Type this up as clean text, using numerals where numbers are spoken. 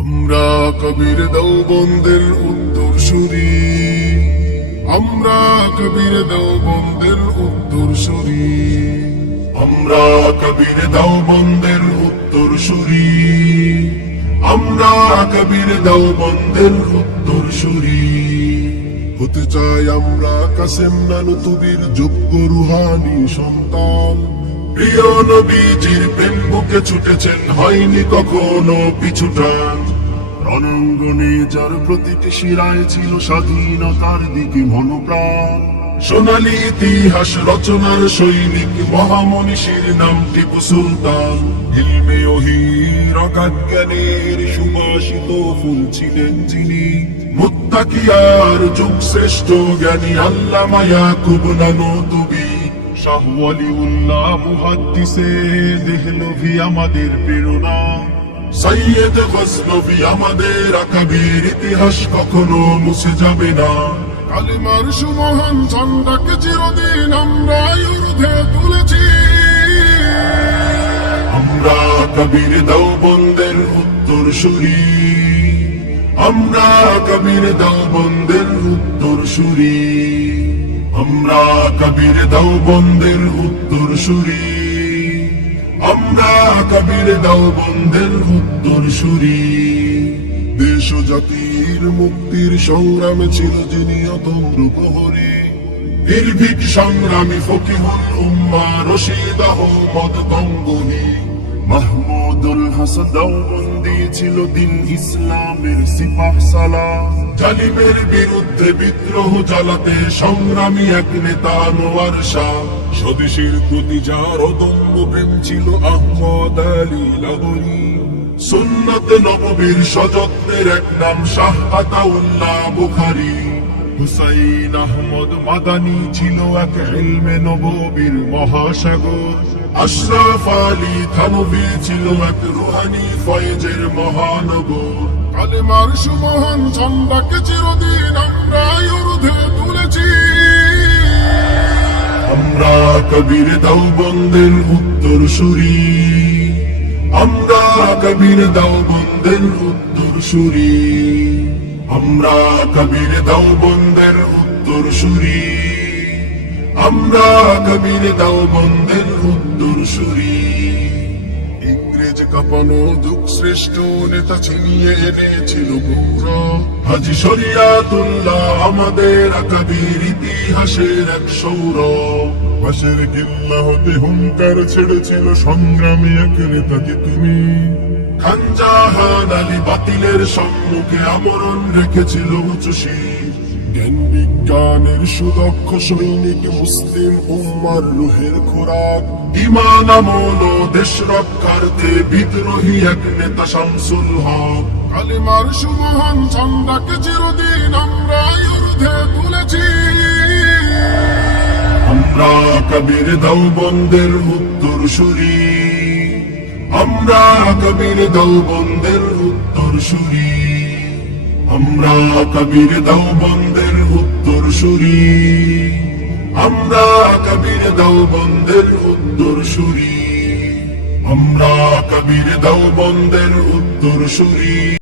আমরা কবির দেওবন্দের উত্তরসূরি, আমরা কবির দেওবন্দের উত্তরসূরি, আমরা কবির দেওবন্দের উত্তরসূরি, আমরা কবির দেওবন্দের উত্তরসূরি। হতে চাই আমরা কাসেম নানুতুবির যোগ্য রুহানি সন্তান। প্রিয় নবীজির প্রেম বুকে ছুটেছেন, হয়নি কখনো পিছুটান। রণাঙ্গনে যার প্রতিটি শিরায় ছিল স্বাধীনতার দিকে মনোপ্রাণ। সোনালী ইতিহাস রচনার সৈনিক মহামনীষীর নাম টিপু সুলতান। ইলমে ওহীর অজ্ঞানের সুবাসিত ফুল ছিলেন যিনি। মুত্তাকিয়ার যুগ শ্রেষ্ঠ জ্ঞানী আল্লামা ইয়াকুব নানুতুবি। শাহ ওয়ালিউল্লাহ মুহাদ্দিসে দেহলভি আমাদের প্রেরণা। সৈয়দ গজনবী আমাদের আকাবির, ইতিহাস কখনো মুছে যাবে না। কালিমার সুমহান ঝান্ডাকে চিরদিন আমরা ঊর্ধ্বে তুলেছি। আমরা কবির দেওবন্দের উত্তরসূরি, আমরা কবির দেওবন্দের উত্তরসূরি, আমরা কবির দেওবন্দের উত্তরসূরি, আমরা কবির দেওবন্দের উত্তরসূরি। দেশ ও জাতির মুক্তির সংগ্রামে ছিল যিনি অতন্দ্র প্রহরী। নির্ভীক সংগ্রামী ফকিহুল উম্মাহ রশিদ আহমদ গঙ্গোহী। মাহমুদুল হাসান দেওবন্দি ছিল দিন ইসলামের সিপাহ সালার। জালিমের বিরুদ্ধে বিদ্রোহ চালাতে সংগ্রামী এক নেতা আনোয়ার শাহ। স্বদেশের প্রতি যার অদম্য প্রেম ছিল আহমদ আলী লাহোরী। সুন্নাত নববীর সযত্নের এক নাম শাহ আতাউল্লাহ বুখারী। হুসাইন আহমদ মাদানী ছিল এক ইলমে নববীর মহাসাগর। আশরাফ আলী থানভী ছিল এক রুহানি ফয়েজের মহানগর। কালেমার সুমহান ঝান্ডাকে চিরদিন আমরা ঊর্ধ্বে তুলেছি। আমরা কবির দেওবন্দের উত্তরসূরি, আমরা কবির দেওবন্দের উত্তরসূরি, আমরা কবির দেওবন্দের উত্তরসূরি, আমরা কবির দেওবন্দের উত্তরসূরি। ইংরেজ কাঁপানো যুগ শ্রেষ্ঠ নেতা ছিনিয়ে এনেছিল গৌরব। হাজী শরিয়াতুল্লাহ আমাদের আকাবির, ইতিহাসের এক সৌরভ। পাশের কিল্লা হতে হুঙ্কার ছেড়েছিল সংগ্রামী এক নেতাকে তুমি। খান জাহান আলী বাতিলের সম্মুখে আমরণ রেখেছিল উঁচু শির। জ্ঞান বিজ্ঞানের সুদক্ষ সৈনিক মুসলিম উম্মার রুহের খোরাক। ঈমান আমল ও দেশ রক্ষার্থে বিদ্রোহী এক নেতা শামসুল হক। কালিমার সুমহান ঝান্ডাকে চিরদিন আমরা ঊর্ধ্বে তুলেছি। আমরা কবির দেওবন্দের উত্তরসূরি, আমরা কবির দেওবন্দের উত্তরসূরি, আমরা কবির দেওবন্দের উত্তরসূরি, আমরা কবির দেওবন্দের উত্তরসূরি, আমরা কবির দেওবন্দের উত্তরসূরি।